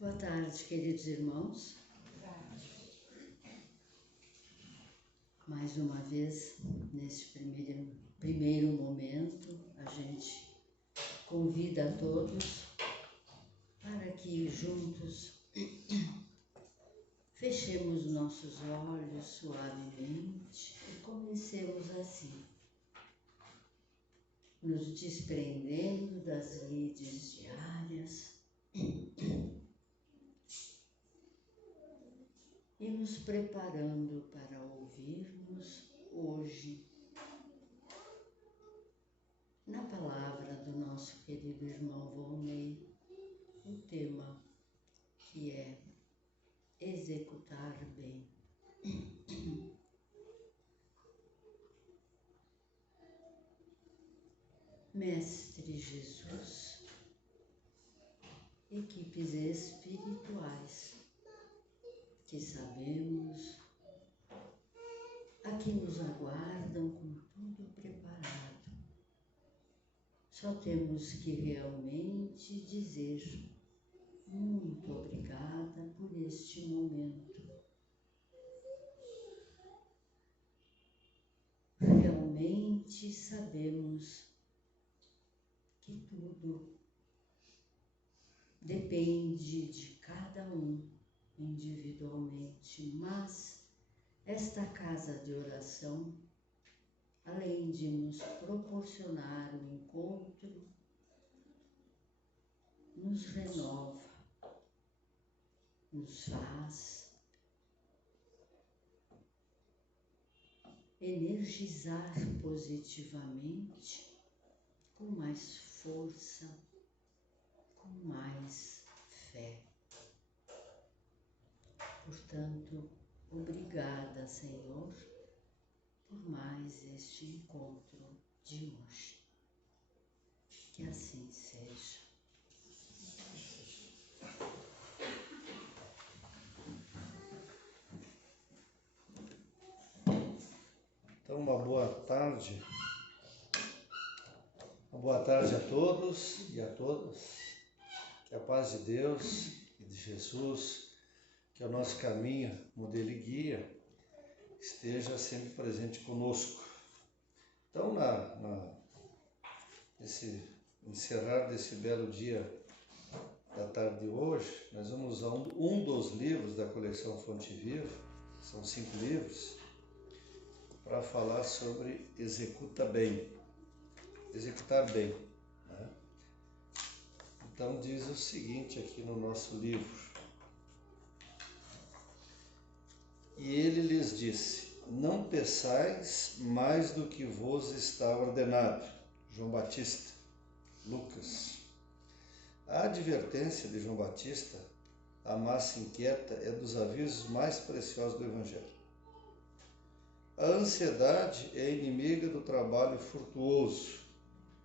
Boa tarde, queridos irmãos. Mais uma vez, neste primeiro momento, a gente convida a todos para que juntos fechemos nossos olhos suavemente e comecemos assim, nos desprendendo das lides diárias e nos preparando para ouvirmos hoje, na palavra do nosso querido irmão Volney, o tema que é executar bem. Mestre Jesus, equipes espirituais que sabemos aqui nos aguardam com tudo preparado. Só temos que realmente dizer muito obrigada por este momento. Realmente sabemos que tudo depende de cada um individualmente, mas esta casa de oração, além de nos proporcionar o encontro, nos renova, nos faz energizar positivamente, com mais força, com mais fé. Portanto, obrigada, Senhor, por mais este encontro de hoje. Que assim seja. Então, uma boa tarde a todos e a todas. Que a paz de Deus e de Jesus, que é o nosso caminho, modelo e guia, esteja sempre presente conosco. Então, nesse encerrar desse belo dia da tarde de hoje, nós vamos usar um dos livros da coleção Fonte Viva, são 5 livros, para falar sobre executar bem. Né? Então diz o seguinte aqui no nosso livro: e ele lhes disse, não peçais mais do que vos está ordenado. João Batista, Lucas. A advertência de João Batista, a massa inquieta, é dos avisos mais preciosos do Evangelho. A ansiedade é inimiga do trabalho frutuoso.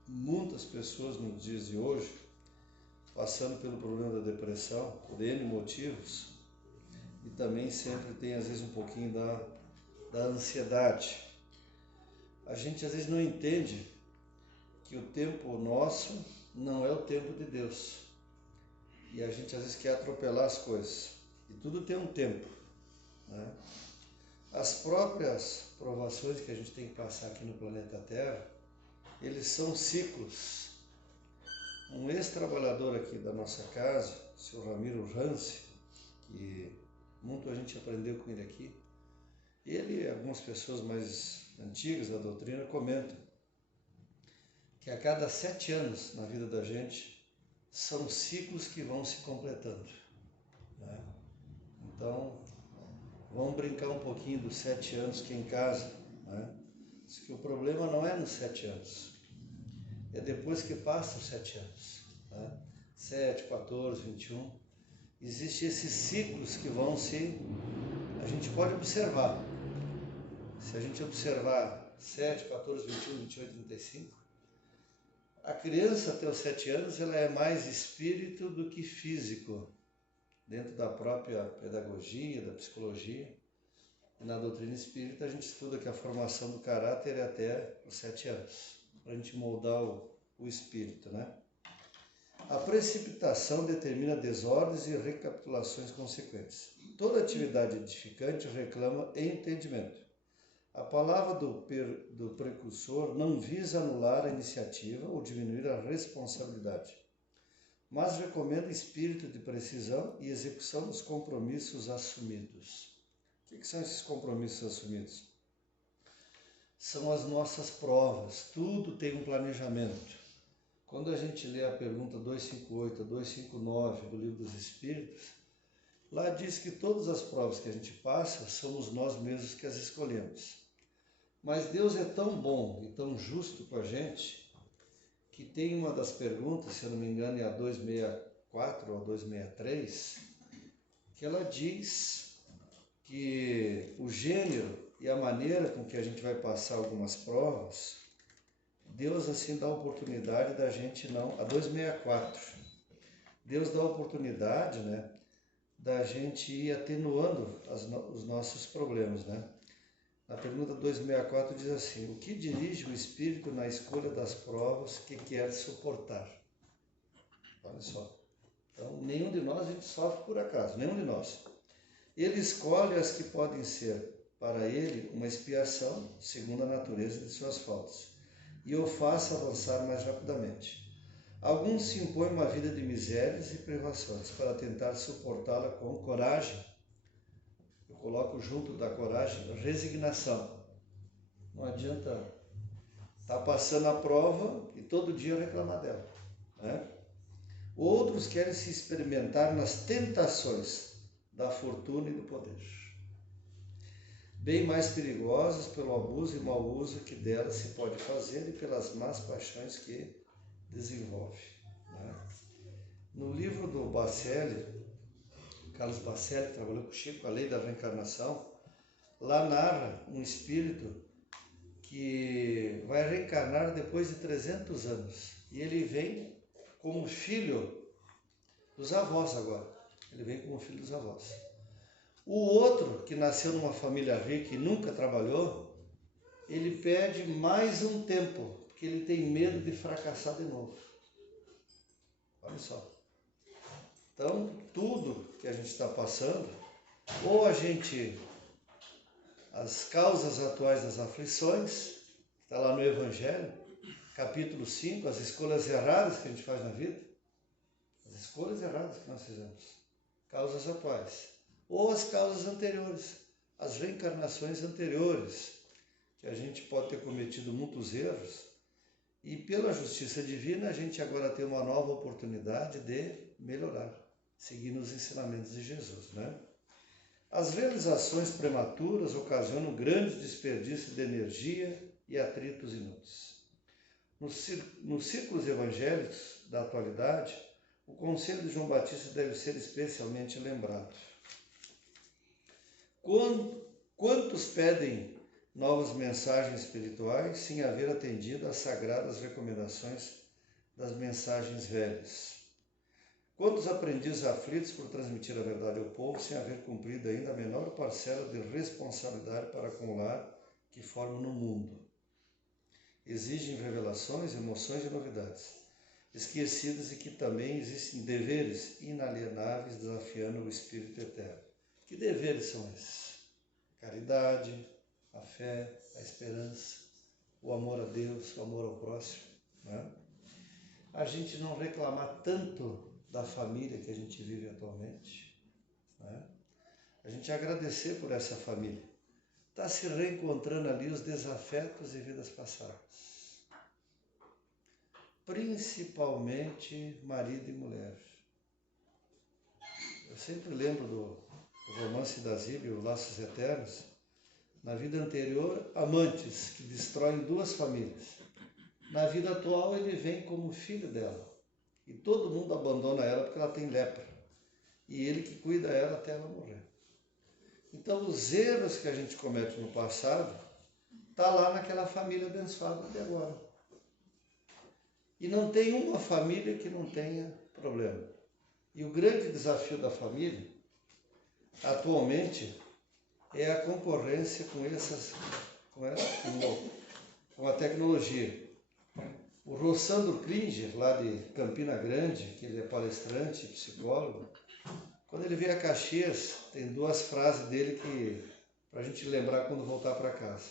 Muitas pessoas nos dias de hoje, passando pelo problema da depressão, por N motivos, e também sempre tem às vezes um pouquinho da ansiedade. A gente às vezes não entende que o tempo nosso não é o tempo de Deus. E a gente às vezes quer atropelar as coisas. E tudo tem um tempo, né? As próprias provações que a gente tem que passar aqui no planeta Terra, eles são ciclos. Um ex-trabalhador aqui da nossa casa, o Sr. Ramiro Rance, que muito a gente aprendeu com ele aqui, ele e algumas pessoas mais antigas da doutrina comentam que a cada 7 anos na vida da gente são ciclos que vão se completando, né? Então, vamos brincar um pouquinho dos 7 anos que é em casa, né? Diz que o problema não é nos 7 anos, é depois que passam os 7 anos, né? 7, 14, 21, existem esses ciclos que vão se... A gente pode observar, se a gente observar 7, 14, 21, 28, 35, a criança até os 7 anos ela é mais espírito do que físico, dentro da própria pedagogia, da psicologia. E na doutrina espírita a gente estuda que a formação do caráter é até os 7 anos, para a gente moldar o espírito, né? A precipitação determina desordens e recapitulações consequentes. Toda atividade edificante reclama entendimento. A palavra do precursor não visa anular a iniciativa ou diminuir a responsabilidade, mas recomenda espírito de precisão e execução dos compromissos assumidos. O que são esses compromissos assumidos? São as nossas provas, tudo tem um planejamento. Quando a gente lê a pergunta 258 a 259 do Livro dos Espíritos, lá diz que todas as provas que a gente passa, somos nós mesmos que as escolhemos. Mas Deus é tão bom e tão justo com a gente, que tem uma das perguntas, se eu não me engano é a 264 ou a 263, que ela diz que o gênero e a maneira com que a gente vai passar algumas provas, Deus assim dá a oportunidade da gente não... A 264, Deus dá a oportunidade, né, da gente ir atenuando os nossos problemas, né? Na pergunta 264 diz assim: o que dirige o espírito na escolha das provas que quer suportar? Olha só. Então, nenhum de nós a gente sofre por acaso, nenhum de nós. Ele escolhe as que podem ser para ele uma expiação, segundo a natureza de suas faltas, e o faça avançar mais rapidamente. Alguns se impõem uma vida de misérias e privações para tentar suportá-la com coragem. Eu coloco junto da coragem resignação. Não adianta estar passando a prova e todo dia reclamar dela, né? Outros querem se experimentar nas tentações da fortuna e do poder, bem mais perigosas pelo abuso e mau uso que delas se pode fazer e pelas más paixões que desenvolve, né? No livro do Bacelli, Carlos Bacelli, que trabalhou com o Chico, A Lei da Reencarnação, lá narra um espírito que vai reencarnar depois de 300 anos. E ele vem como filho dos avós agora. Ele vem como filho dos avós. O outro, que nasceu numa família rica e nunca trabalhou, ele pede mais um tempo, porque ele tem medo de fracassar de novo. Olha só. Então, tudo que a gente está passando, ou a gente... As causas atuais das aflições, está lá no Evangelho, capítulo 5, as escolhas erradas que a gente faz na vida, as escolhas erradas que nós fizemos, causas atuais, ou as causas anteriores, as reencarnações anteriores, que a gente pode ter cometido muitos erros, e pela justiça divina a gente agora tem uma nova oportunidade de melhorar, seguindo os ensinamentos de Jesus, né? As realizações prematuras ocasionam grande desperdício de energia e atritos inúteis. Nos círculos evangélicos da atualidade, o conselho de João Batista deve ser especialmente lembrado. Quantos pedem novas mensagens espirituais sem haver atendido às sagradas recomendações das mensagens velhas? Quantos aprendizes aflitos por transmitir a verdade ao povo sem haver cumprido ainda a menor parcela de responsabilidade para com o lar que formam no mundo? Exigem revelações, emoções e novidades, esquecidas e que também existem deveres inalienáveis desafiando o Espírito Eterno. Que deveres são esses? A caridade, a fé, a esperança, o amor a Deus, o amor ao próximo, né? A gente não reclamar tanto da família que a gente vive atualmente, né? A gente agradecer por essa família. Está se reencontrando ali os desafetos de vidas passadas. Principalmente marido e mulher. Eu sempre lembro do romance da Zíbia, Os Laços Eternos. Na vida anterior, amantes que destroem duas famílias. Na vida atual, ele vem como filho dela. E todo mundo abandona ela porque ela tem lepra. E ele que cuida ela até ela morrer. Então, os erros que a gente comete no passado, está lá naquela família abençoada de agora. E não tem uma família que não tenha problema. E o grande desafio da família, atualmente, é a concorrência com a tecnologia. O Rossandro Klinger, lá de Campina Grande, que ele é palestrante, psicólogo, quando ele veio a Caxias, tem 2 frases dele que para a gente lembrar quando voltar para casa.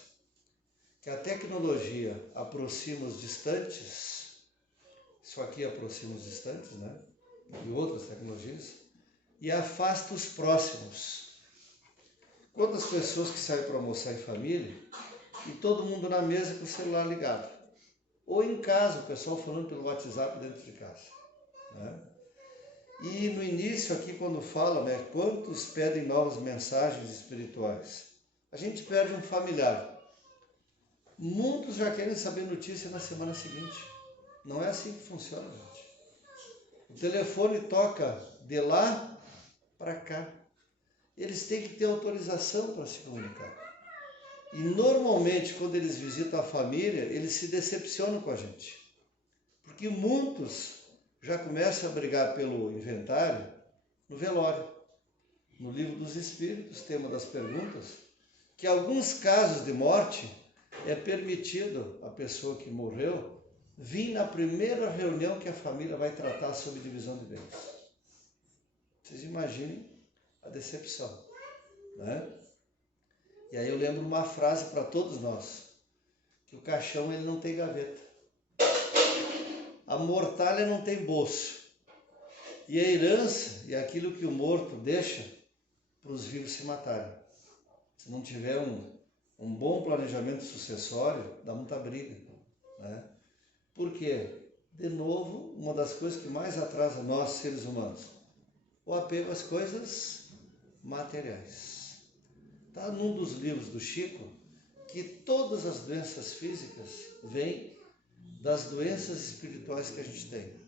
Que a tecnologia aproxima os distantes, isso aqui aproxima os distantes, né? E outras tecnologias, e afasta os próximos. Quantas pessoas que saem para almoçar em família e todo mundo na mesa com o celular ligado? Ou em casa, o pessoal falando pelo WhatsApp dentro de casa, né? E no início aqui quando fala, né, quantos pedem novas mensagens espirituais? A gente perde um familiar. Muitos já querem saber notícia na semana seguinte. Não é assim que funciona, gente. O telefone toca de lá para cá. Eles têm que ter autorização para se comunicar. E normalmente, quando eles visitam a família, eles se decepcionam com a gente. Porque muitos já começam a brigar pelo inventário no velório. No Livro dos Espíritos, tema das perguntas, que em alguns casos de morte é permitido a pessoa que morreu vir na primeira reunião que a família vai tratar sobre divisão de bens. Vocês imaginem a decepção, né? E aí eu lembro uma frase para todos nós, que o caixão ele não tem gaveta, a mortalha não tem bolso, e a herança é aquilo que o morto deixa para os vivos se matarem. Se não tiver um bom planejamento sucessório, dá muita briga, né? Por quê? De novo, uma das coisas que mais atrasa nós, seres humanos, o apego às coisas materiais. Está num dos livros do Chico que todas as doenças físicas vêm das doenças espirituais que a gente tem.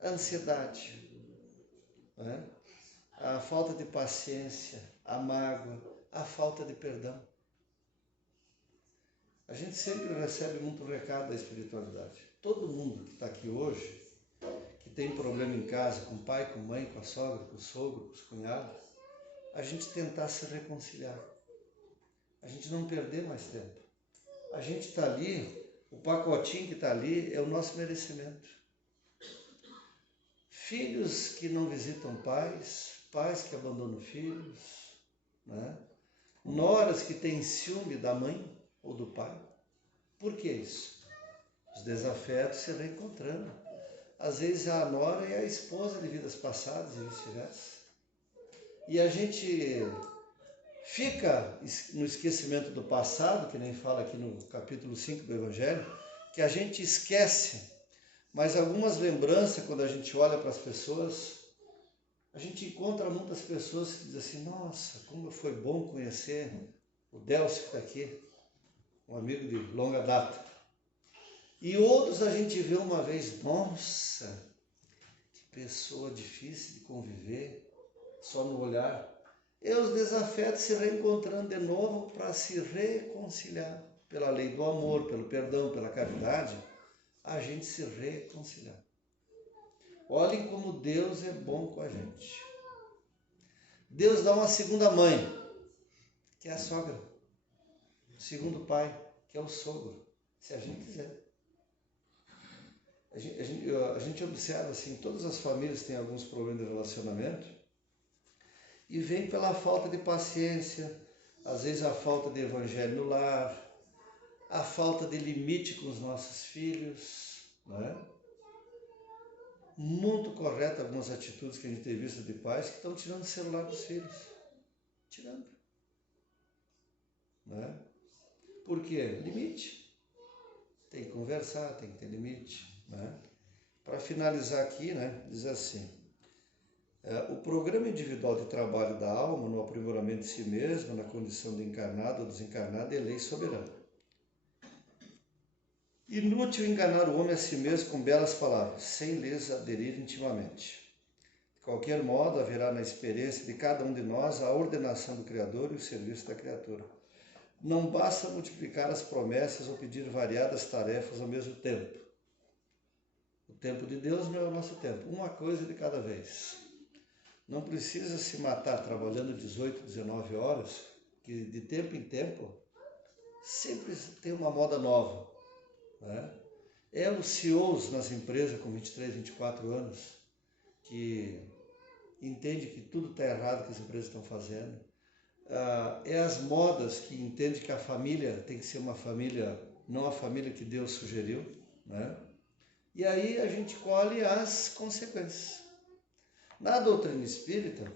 A ansiedade, né? A falta de paciência, a mágoa, a falta de perdão. A gente sempre recebe muito recado da espiritualidade. Todo mundo que está aqui hoje, que tem problema em casa, com o pai, com a mãe, com a sogra, com o sogro, com os cunhados, a gente tentar se reconciliar. A gente não perder mais tempo. A gente está ali, o pacotinho que está ali é o nosso merecimento. Filhos que não visitam pais, pais que abandonam filhos, né? Noras que têm ciúme da mãe ou do pai. Por que isso? Os desafetos se reencontrando. Às vezes a nora é a esposa de vidas passadas e vice-versa. E a gente fica no esquecimento do passado, que nem fala aqui no capítulo 5 do Evangelho, que a gente esquece, mas algumas lembranças, quando a gente olha para as pessoas, a gente encontra muitas pessoas que dizem assim, nossa, como foi bom conhecer o Delcio que está aqui, um amigo de longa data. E outros a gente vê uma vez, nossa, que pessoa difícil de conviver, só no olhar. E os desafetos se reencontrando de novo para se reconciliar. Pela lei do amor, pelo perdão, pela caridade, a gente se reconciliar. Olhem como Deus é bom com a gente. Deus dá uma segunda mãe, que é a sogra. O segundo pai, que é o sogro, se a gente quiser. A gente observa assim, todas as famílias têm alguns problemas de relacionamento e vem pela falta de paciência, às vezes a falta de evangelho no lar, a falta de limite com os nossos filhos, não é? Muito correto algumas atitudes que a gente tem visto de pais que estão tirando o celular dos filhos. Tirando. Não é? Por quê? Limite. Tem que conversar, tem que ter limite. Né? Para finalizar aqui, né, diz assim, o programa individual de trabalho da alma no aprimoramento de si mesma, na condição de encarnado ou desencarnado, é lei soberana. Inútil enganar o homem a si mesmo com belas palavras, sem lhes aderir intimamente. De qualquer modo, haverá na experiência de cada um de nós a ordenação do Criador e o serviço da criatura. Não basta multiplicar as promessas ou pedir variadas tarefas ao mesmo tempo. O tempo de Deus não é o nosso tempo, uma coisa de cada vez. Não precisa se matar trabalhando 18, 19 horas, que de tempo em tempo sempre tem uma moda nova. Né? é os CEOs nas empresas com 23, 24 anos, que entende que tudo está errado que as empresas estão fazendo. É as modas que entende que a família tem que ser uma família, não a família que Deus sugeriu, né? E aí a gente colhe as consequências. Na doutrina espírita,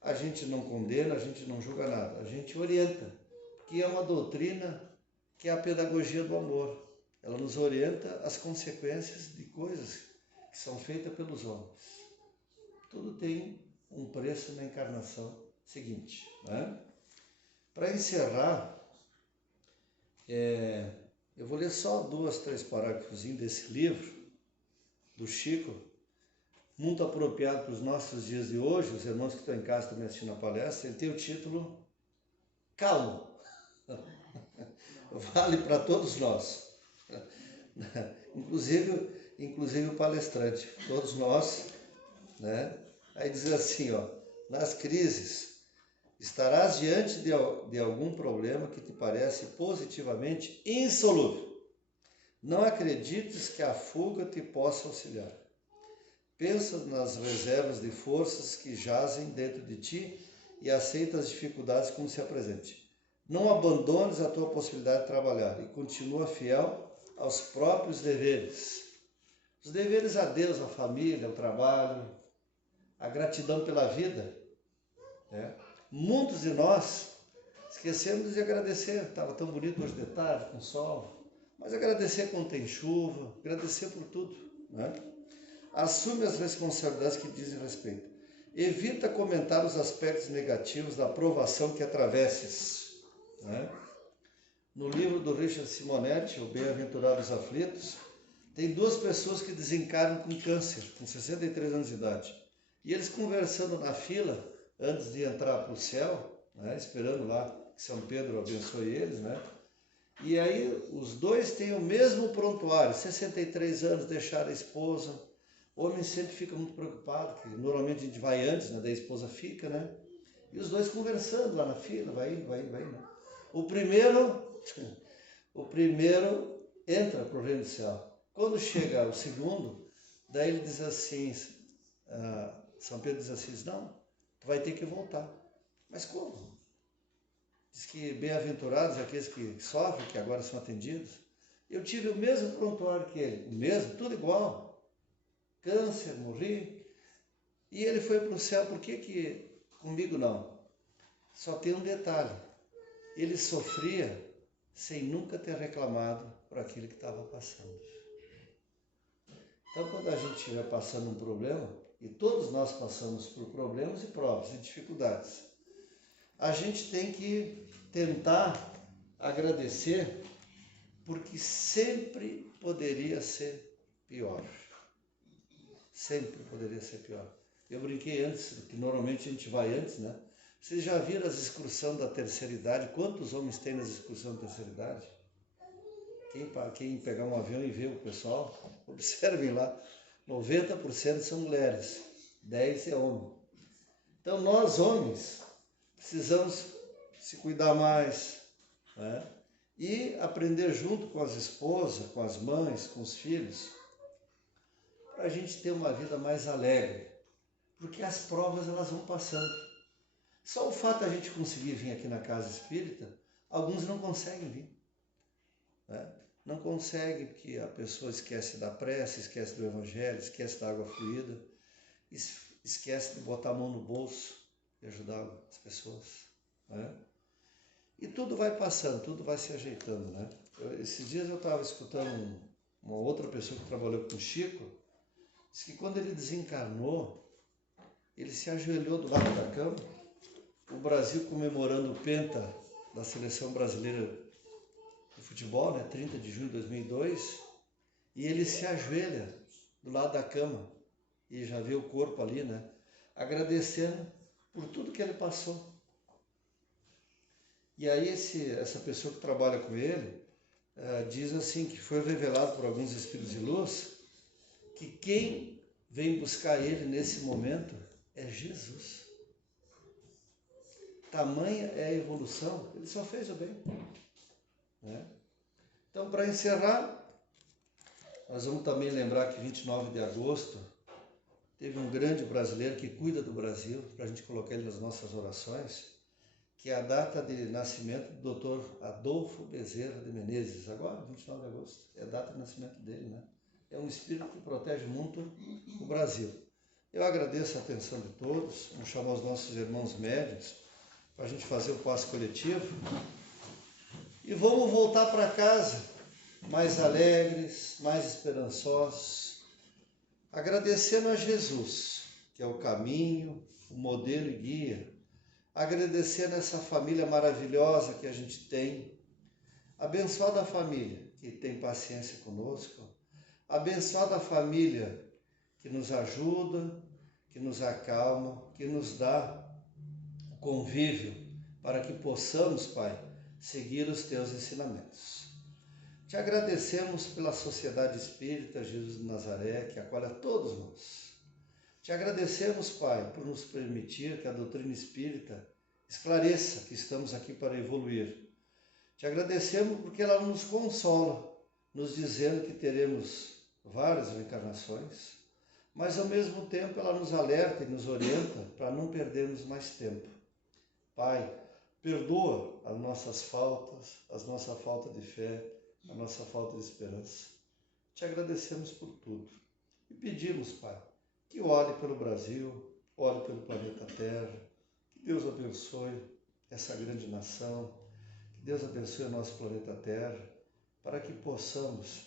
a gente não condena, a gente não julga nada, a gente orienta, que é uma doutrina que é a pedagogia do amor. Ela nos orienta as consequências de coisas que são feitas pelos homens. Tudo tem um preço na encarnação seguinte, né? Para encerrar, eu vou ler só 2, 3 parágrafos desse livro, do Chico, muito apropriado para os nossos dias de hoje. Os irmãos que estão em casa também assistindo a palestra. Ele tem o título Calmo. Vale para todos nós, inclusive o palestrante, todos nós, né? Aí diz assim, ó: nas crises, estarás diante de algum problema que te parece positivamente insolúvel. Não acredites que a fuga te possa auxiliar. Pensa nas reservas de forças que jazem dentro de ti e aceita as dificuldades como se apresente. Não abandones a tua possibilidade de trabalhar e continua fiel aos próprios deveres. Os deveres a Deus, à família, ao trabalho, a gratidão pela vida, né? Muitos de nós esquecemos de agradecer. Estava tão bonito hoje de tarde, com sol. Mas agradecer quando tem chuva, agradecer por tudo, né? Assume as responsabilidades que dizem respeito. Evita comentar os aspectos negativos da provação que atravesses, né? No livro do Richard Simonetti, O Bem-Aventurados Aflitos, tem 2 pessoas que desencarnam com câncer, com 63 anos de idade. E eles conversando na fila, antes de entrar para o céu, né, esperando lá que São Pedro abençoe eles, né? E aí os 2 têm o mesmo prontuário, 63 anos, deixaram a esposa. O homem sempre fica muito preocupado, que normalmente a gente vai antes, né, daí a esposa fica, né? E os 2 conversando lá na fila, vai indo, né? O primeiro entra para o reino do céu. Quando chega o segundo, daí ele diz assim, São Pedro diz assim, não, tu vai ter que voltar. Mas como? Diz que bem-aventurados aqueles que sofrem, que agora são atendidos. Eu tive o mesmo prontuário que ele, o mesmo, tudo igual. Câncer, morri. E ele foi para o céu, por que comigo não? Só tem um detalhe. Ele sofria sem nunca ter reclamado por aquilo que estava passando. Então, quando a gente estiver passando um problema, e todos nós passamos por problemas e provas e dificuldades, a gente tem que tentar agradecer, porque sempre poderia ser pior. Sempre poderia ser pior. Eu brinquei antes, que normalmente a gente vai antes, né? Vocês já viram as excursões da terceira idade? Quantos homens tem nas excursões da terceira idade? Quem pegar um avião e ver o pessoal, observem lá, 90% são mulheres, 10% é homem. Então nós homens precisamos se cuidar mais, né? E aprender junto com as esposas, com as mães, com os filhos, para a gente ter uma vida mais alegre, porque as provas elas vão passando. Só o fato de a gente conseguir vir aqui na casa espírita, alguns não conseguem vir, né? Não consegue porque a pessoa esquece da prece, esquece do evangelho, esquece da água fluida, esquece de botar a mão no bolso e ajudar as pessoas, né? E tudo vai passando, tudo vai se ajeitando, né? Esses dias eu estava escutando uma outra pessoa que trabalhou com o Chico, disse que quando ele desencarnou, ele se ajoelhou do lado da cama, o Brasil comemorando o penta da seleção brasileira de futebol, né, 30 de junho de 2002, e ele se ajoelha do lado da cama e já vê o corpo ali, né, agradecendo por tudo que ele passou. E aí essa pessoa que trabalha com ele diz assim que foi revelado por alguns espíritos de luz que quem vem buscar ele nesse momento é Jesus. Tamanha é a evolução, ele só fez o bem, né? Então, para encerrar, Nós vamos também lembrar que 29 de agosto teve um grande brasileiro que cuida do Brasil, para a gente colocar ele nas nossas orações, que é a data de nascimento do Dr. Adolfo Bezerra de Menezes. Agora, 29 de agosto, é a data de nascimento dele, né? É um espírito que protege muito o Brasil. Eu agradeço a atenção de todos. Vamos chamar os nossos irmãos médiuns para a gente fazer o passe coletivo. E vamos voltar para casa mais alegres, mais esperançosos, agradecendo a Jesus, que é o caminho, o modelo e guia, agradecendo essa família maravilhosa que a gente tem, abençoada a família que tem paciência conosco, abençoada a família que nos ajuda, que nos acalma, que nos dá o convívio para que possamos, Pai, seguir os teus ensinamentos. Te agradecemos pela Sociedade Espírita Jesus de Nazaré, que acolhe a todos nós. Te agradecemos, Pai, por nos permitir que a doutrina espírita esclareça que estamos aqui para evoluir. Te agradecemos porque ela nos consola, nos dizendo que teremos várias reencarnações, mas ao mesmo tempo ela nos alerta e nos orienta para não perdermos mais tempo. Pai, perdoa as nossas faltas, a nossa falta de fé, a nossa falta de esperança. Te agradecemos por tudo e pedimos, Pai, que olhe pelo Brasil, olhe pelo planeta Terra, que Deus abençoe essa grande nação, que Deus abençoe o nosso planeta Terra, para que possamos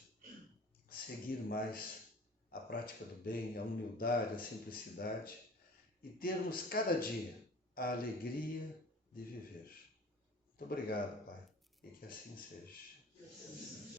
seguir mais a prática do bem, a humildade, a simplicidade e termos cada dia a alegria de viver. Muito obrigado, Pai, e que assim seja.